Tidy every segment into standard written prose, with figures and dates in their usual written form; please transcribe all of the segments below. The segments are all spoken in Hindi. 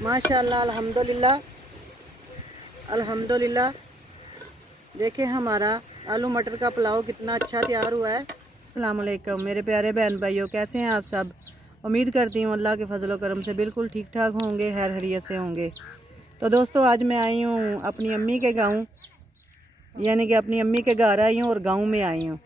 माशाल्लाह अल्हम्दुलिल्लाह अल्हम्दुलिल्लाह। देखिए हमारा आलू मटर का पुलाव कितना अच्छा तैयार हुआ है। अस्सलाम वालेकुम मेरे प्यारे बहन भाइयों, कैसे हैं आप सब। उम्मीद करती हूँ अल्लाह के फजल व करम से बिल्कुल ठीक ठाक होंगे, खैर खैरियत से होंगे। तो दोस्तों आज मैं आई हूँ अपनी अम्मी के गाँव, यानी कि अपनी अम्मी के घर आई हूँ और गाँव में आई हूँ।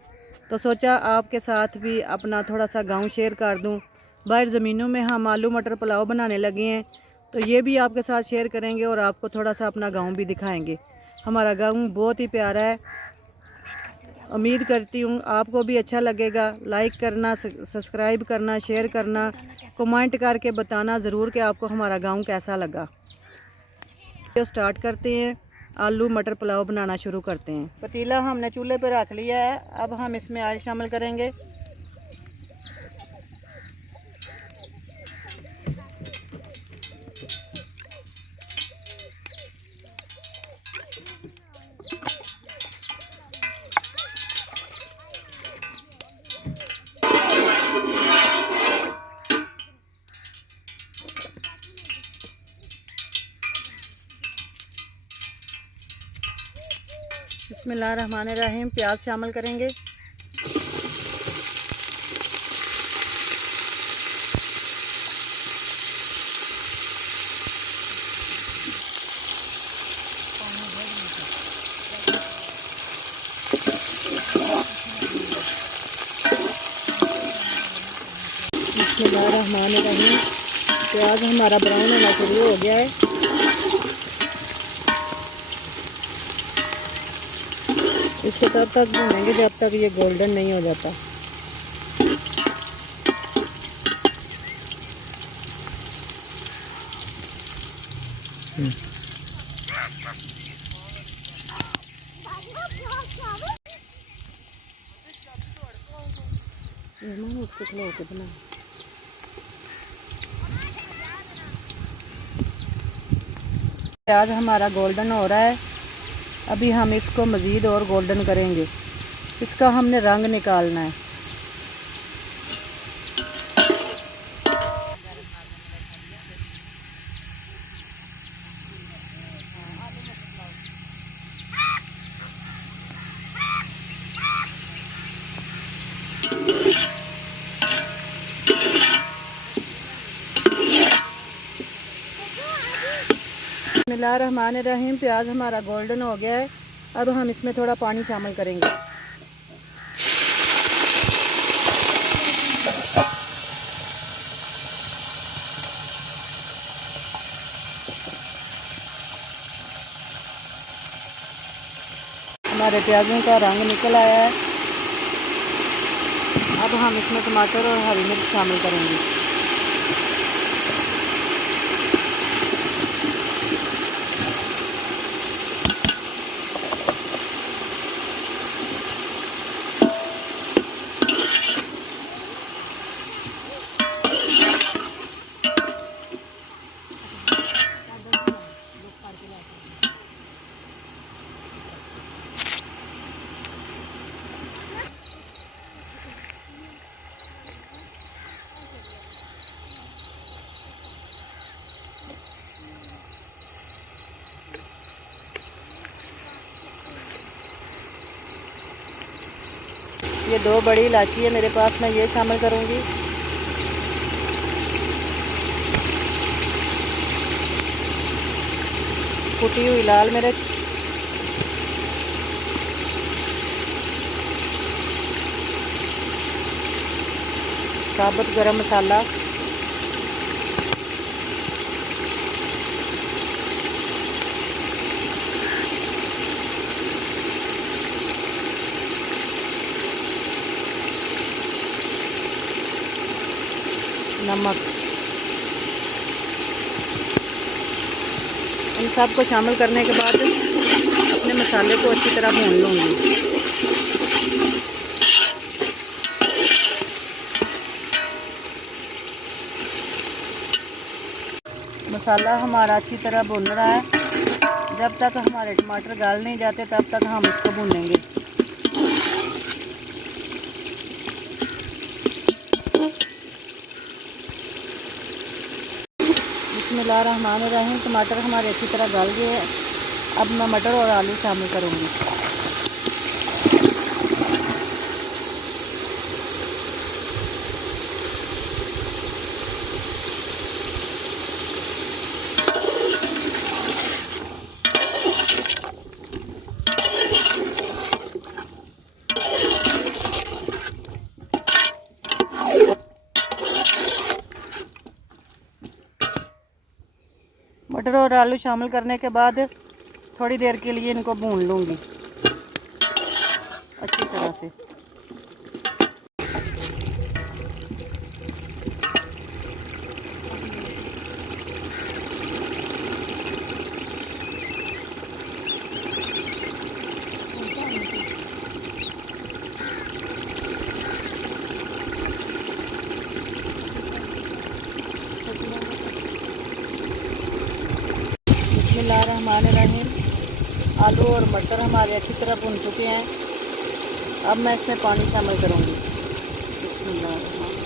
तो सोचा आपके साथ भी अपना थोड़ा सा गाँव शेयर कर दूँ। बाहर ज़मीनों में हम आलू मटर पुलाव बनाने लगे हैं, तो ये भी आपके साथ शेयर करेंगे और आपको थोड़ा सा अपना गांव भी दिखाएंगे। हमारा गांव बहुत ही प्यारा है। उम्मीद करती हूँ आपको भी अच्छा लगेगा। लाइक करना, सब्सक्राइब करना, शेयर करना, कमेंट करके बताना ज़रूर कि आपको हमारा गांव कैसा लगा। तो स्टार्ट करते हैं, आलू मटर पुलाव बनाना शुरू करते हैं। पतीला हमने चूल्हे पर रख लिया है। अब हम इसमें ऑयल शामिल करेंगे। बिस्मिल्लाहिर्रहमानिर्रहीम। प्याज शामिल करेंगे। बिस्मिल्लाहिर्रहमानिर्रहीम। प्याज हमारा ब्राउन होना शुरू हो गया है। इसको तब तक भूनेंगे जब तक ये गोल्डन नहीं हो जाता। प्याज हमारा गोल्डन हो रहा है। अभी हम इसको मज़ीद और गोल्डन करेंगे। इसका हमने रंग निकालना है। बिस्मिल्लाहिर्रहमानिर्रहीम। प्याज हमारा गोल्डन हो गया है। अब हम इसमें थोड़ा पानी शामिल करेंगे। हमारे प्याजों का रंग निकल आया है। अब हम इसमें टमाटर और हरी मिर्च शामिल करेंगे। ये 2 बड़ी इलायची है मेरे पास, मैं ये शामिल करूँगी। कुटी हुई लाल मिर्च, साबुत गरम मसाला, नमक, इन सब को शामिल करने के बाद अपने मसाले को अच्छी तरह भून लूँगी। मसाला हमारा अच्छी तरह भुन रहा है। जब तक हमारे टमाटर गल नहीं जाते तब तक हम इसको भूनेंगे। बिस्मिल्लाहिर्रहमानिर्रहीम। टमाटर हमारे अच्छी तरह गल गए हैं। अब मैं मटर और आलू शामिल करूँगी। मटर और आलू शामिल करने के बाद थोड़ी देर के लिए इनको भून लूँगी अच्छी तरह से। बिस्मिल्लाहिर्रहमानिर्रहीम। आलू और मटर हमारे अच्छी तरह भुन चुके हैं। अब मैं इसमें पानी शामिल करूँगी। बिस्मिल्लाहिर्रहमानिर्रहीम।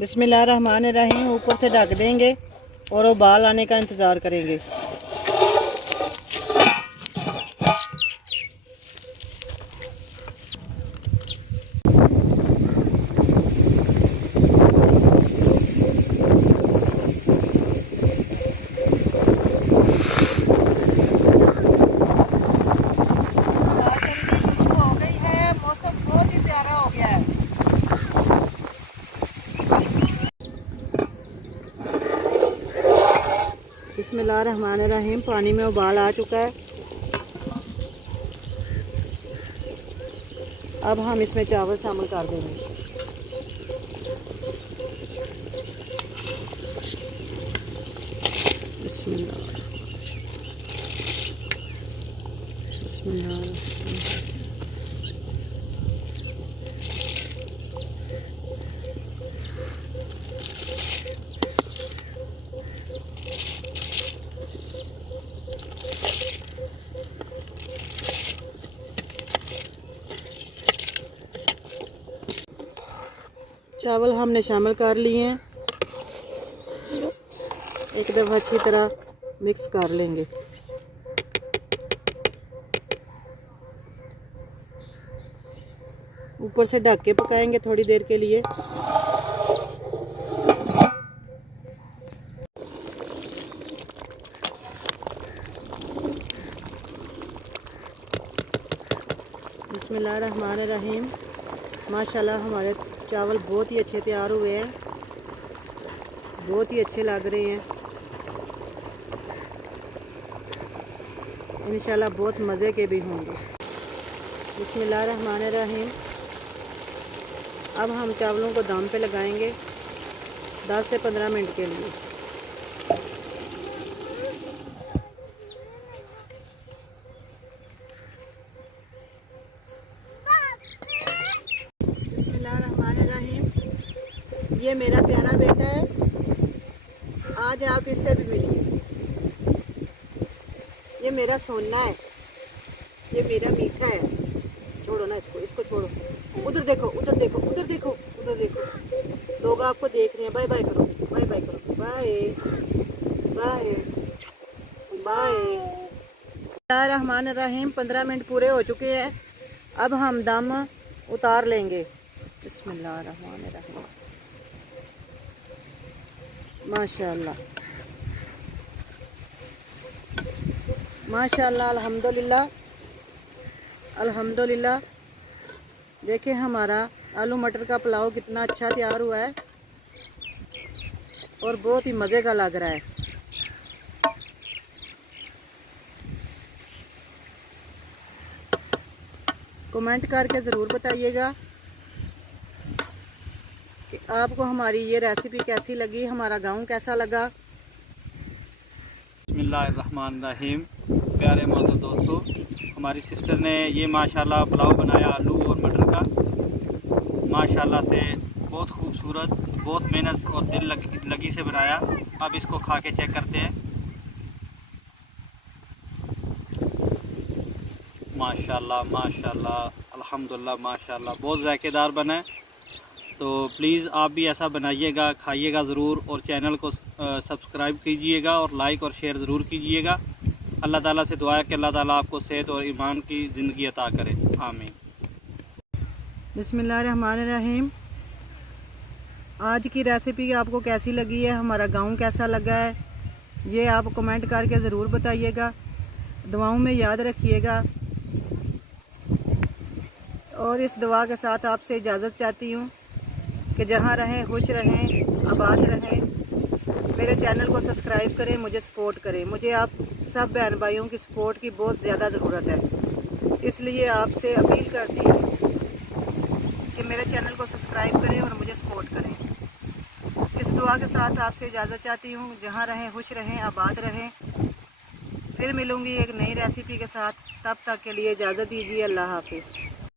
बिस्मिल्लाहिर्रहमानिर्रहीम। ऊपर से ढक देंगे और उबाल आने का इंतज़ार करेंगे। हो गई है, मौसम बहुत ही प्यारा हो गया है। बिस्मिल्लाहिर्रहमानिर्रहीम। पानी में उबाल आ चुका है। अब हम इसमें चावल शामिल कर देंगे। बिस्मिल्लाह बिस्मिल्लाह। चावल हमने शामिल कर लिए हैं। एक दफ़ा अच्छी तरह मिक्स कर लेंगे। ऊपर से ढक के पकाएंगे थोड़ी देर के लिए। बिस्मिल्लाहिर्रहमानिर्रहीम। माशाल्लाह हमारे चावल बहुत ही अच्छे तैयार हुए हैं, बहुत ही अच्छे लग रहे हैं। इंशाल्लाह बहुत मज़े के भी होंगे। बिस्मिल्लाहिर्रहमानिर्रहीम। अब हम चावलों को दम पे लगाएंगे 10 से 15 मिनट के लिए। बिस्मिल्लाहिर्रहमानिर्रहीम। ये मेरा प्यारा बेटा है, आज आप इससे भी मिलिए। ये मेरा सोना है, ये मेरा मीठा है। छोड़ो ना इसको, इसको छोड़ो। उधर देखो, उधर देखो, उधर देखो, उधर देखो। लोग आपको देख रहे हैं। बाय बाय करो, बाय बाय करो, बाय बाय बाय। बिस्मिल्लाहिर्रहमानिर्रहीम। 15 मिनट पूरे हो चुके हैं। अब हम दम उतार लेंगे। बिस्मिल्लाहिर्रहमानिर्रहीम। माशाल्लाह माशाल्लाह, अल्हम्दुलिल्लाह अल्हम्दुलिल्लाह। देखिए हमारा आलू मटर का पुलाव कितना अच्छा तैयार हुआ है और बहुत ही मज़े का लग रहा है। कमेंट करके ज़रूर बताइएगा कि आपको हमारी ये रेसिपी कैसी लगी, हमारा गाँव कैसा लगा। बिस्मिल्लाहिर्रहमानिर्रहीम। प्यारे मौजूद दोस्तों, हमारी सिस्टर ने ये माशाल्लाह पुलाव बनाया आलू और मटर का। माशाल्लाह से बहुत खूबसूरत, बहुत मेहनत और दिल लगी से बनाया। अब इसको खा के चेक करते हैं। माशाल्लाह माशाल्लाह अल्हम्दुलिल्लाह माशाल्लाह, बहुत ज़ायकेदार बना है। तो प्लीज़ आप भी ऐसा बनाइएगा, खाइएगा ज़रूर, और चैनल को सब्सक्राइब कीजिएगा और लाइक और शेयर ज़रूर कीजिएगा। अल्लाह ताला से दुआ है कि अल्लाह ताला आपको सेहत और ईमान की ज़िंदगी अता करे। आमीन। बिस्मिल्लाहिर्रहमानिर्रहीम। आज की रेसिपी आपको कैसी लगी है, हमारा गाँव कैसा लगा है, ये आप कमेंट करके ज़रूर बताइएगा। दुआओं में याद रखिएगा। और इस दुआ के साथ आपसे इजाज़त चाहती हूँ कि जहाँ रहें खुश रहें, आबाद रहें। मेरे चैनल को सब्सक्राइब करें, मुझे सपोर्ट करें। मुझे आप सब बहन भाइयों की सपोर्ट की बहुत ज़्यादा ज़रूरत है, इसलिए आपसे अपील करती हूँ कि मेरे चैनल को सब्सक्राइब करें और मुझे सपोर्ट करें। इस दुआ के साथ आपसे इजाज़त चाहती हूँ। जहाँ रहें खुश रहें, आबाद रहें। फिर मिलूँगी एक नई रेसिपी के साथ, तब तक के लिए इजाज़त दीजिए। अल्लाह हाफिज़।